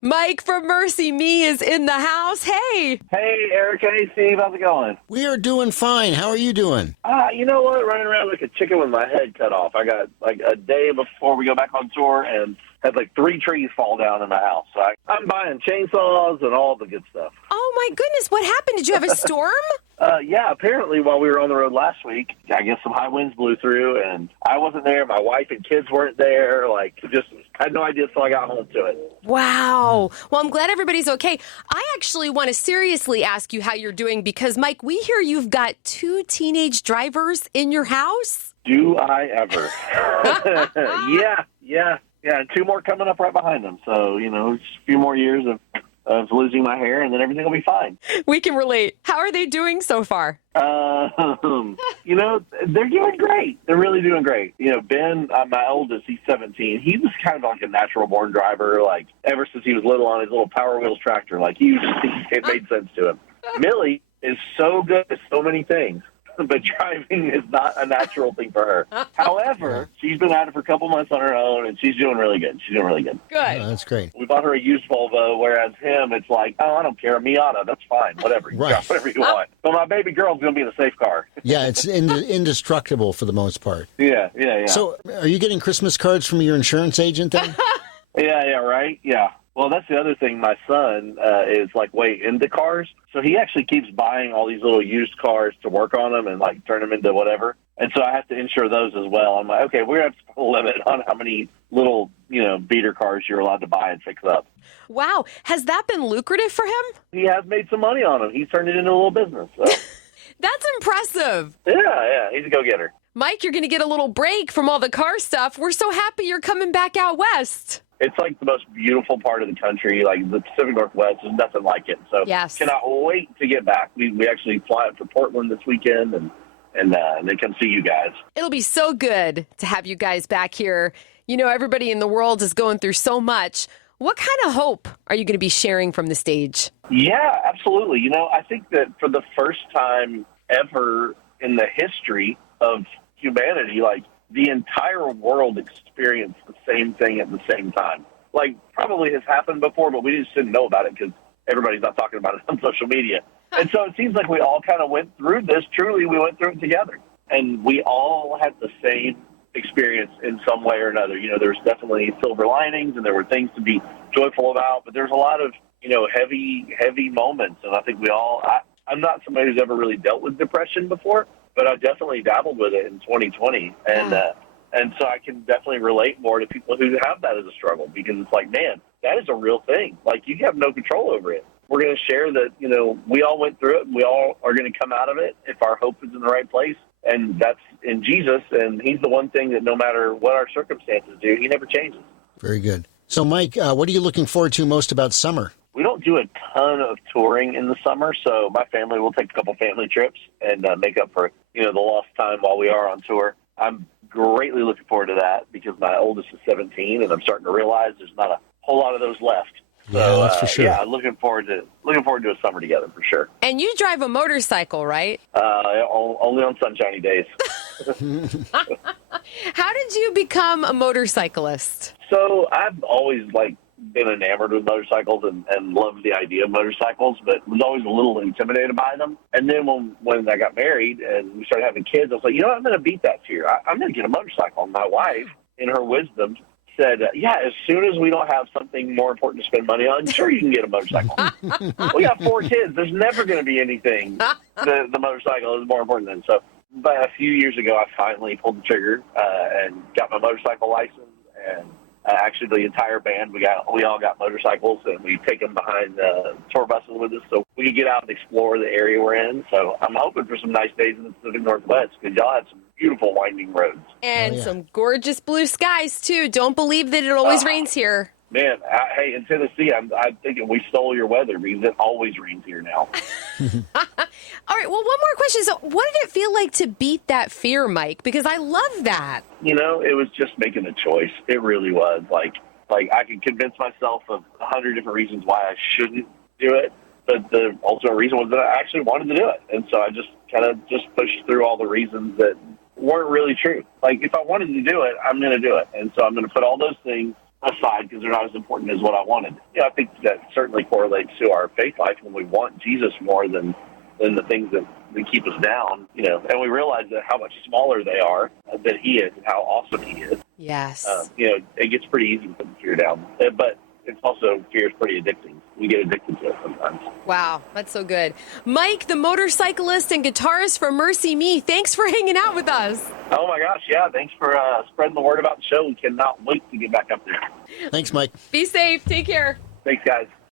Mike from MercyMe is in the house. Hey. Hey, Eric. Hey, Steve. How's it going? We are doing fine. How are you doing? You know what? Running around like a chicken with my head cut off. I got like a day before we go back on tour and had like 3 trees fall down in my house. So I'm buying chainsaws and all the good stuff. Oh, my goodness. What happened? Did you have a storm? Yeah, apparently while we were on the road last week, I guess some high winds blew through, and I wasn't there. My wife and kids weren't there. Like, just had no idea until I got home to it. Wow. Well, I'm glad everybody's okay. I actually want to seriously ask you how you're doing because, Mike, we hear you've got 2 teenage drivers in your house. Do I ever? Yeah, and 2 more coming up right behind them. So, just a few more years of losing my hair, and then everything will be fine. We can relate. How are they doing so far? They're doing great. They're really doing great. Ben, my oldest, he's 17. He was kind of like a natural-born driver, like, ever since he was little on his little Power Wheels tractor. Like, it made sense to him. Millie is so good at so many things, but driving is not a natural thing for her. However, she's been at it for a couple months on her own, and she's doing really good. Good. Oh, that's great. We bought her a used Volvo, whereas him, it's like, oh, I don't care, a Miata, that's fine, whatever. You drive whatever you want. But my baby girl's going to be in a safe car. Yeah, it's indestructible for the most part. Yeah. So are you getting Christmas cards from your insurance agent then? Yeah, right? Yeah. Well, that's the other thing. My son is, like, way into cars. So he actually keeps buying all these little used cars to work on them and, like, turn them into whatever. And so I have to insure those as well. I'm like, okay, we're going to have to put a limit on how many little, beater cars you're allowed to buy and fix up. Wow. Has that been lucrative for him? He has made some money on them. He's turned it into a little business. So. That's impressive. Yeah. He's a go-getter. Mike, you're going to get a little break from all the car stuff. We're so happy you're coming back out west. It's like the most beautiful part of the country, like the Pacific Northwest. There's nothing like it. So Cannot wait to get back. We actually fly up to Portland this weekend and then come see you guys. It'll be so good to have you guys back here. Everybody in the world is going through so much. What kind of hope are you going to be sharing from the stage? Yeah, absolutely. I think that for the first time ever in the history of humanity, like, the entire world experienced the same thing at the same time. Like, probably has happened before, but we just didn't know about it because everybody's not talking about it on social media. And so it seems like we all kind of went through this. Truly, we went through it together. And we all had the same experience in some way or another. There's definitely silver linings, and there were things to be joyful about, but there's a lot of, heavy moments. And I think I'm not somebody who's ever really dealt with depression before, but I definitely dabbled with it in 2020, and so I can definitely relate more to people who have that as a struggle, because it's like, man, that is a real thing. Like, you have no control over it. We're going to share that, we all went through it, and we all are going to come out of it if our hope is in the right place, and that's in Jesus, and he's the one thing that no matter what our circumstances do, he never changes. Very good. So, Mike, what are you looking forward to most about summer? We don't do a ton of touring in the summer, so my family will take a couple family trips and make up for, the lost time while we are on tour. I'm greatly looking forward to that because my oldest is 17, and I'm starting to realize there's not a whole lot of those left. So, that's for sure. Yeah, looking forward to a summer together for sure. And you drive a motorcycle, right? Only on sunshiny days. How did you become a motorcyclist? So I've always been enamored with motorcycles and loved the idea of motorcycles, but was always a little intimidated by them. And then when I got married and we started having kids, I was like, I'm going to beat that fear. I'm going to get a motorcycle. And my wife, in her wisdom, said, as soon as we don't have something more important to spend money on, sure, you can get a motorcycle. We got 4 kids. There's never going to be anything that the motorcycle is more important than. So about a few years ago, I finally pulled the trigger and got my motorcycle license, and actually the entire band, we all got motorcycles, and we take them behind tour buses with us so we can get out and explore the area we're in. So I'm hoping for some nice days in the Pacific Northwest because y'all have some beautiful winding roads. And some gorgeous blue skies, too. Don't believe that it always rains here. Man, hey, in Tennessee, I'm thinking we stole your weather because it always rains here now. All right, well, one more question. So what did it feel like to beat that fear, Mike? Because I love that. It was just making a choice. It really was. Like I could convince myself of 100 different reasons why I shouldn't do it, but the ultimate reason was that I actually wanted to do it. And so I just kind of pushed through all the reasons that weren't really true. Like, if I wanted to do it, I'm going to do it. And so I'm going to put all those things aside because they're not as important as what I wanted. I think that certainly correlates to our faith life when we want Jesus more than the things that keep us down, and we realize that how much smaller they are than he is and how awesome he is. Yes. It gets pretty easy to put the fear down. But it's also, fear is pretty addicting. We get addicted to it sometimes. Wow, that's so good. Mike, the motorcyclist and guitarist from MercyMe, thanks for hanging out with us. Oh, my gosh, yeah. Thanks for spreading the word about the show. We cannot wait to get back up there. Thanks, Mike. Be safe. Take care. Thanks, guys.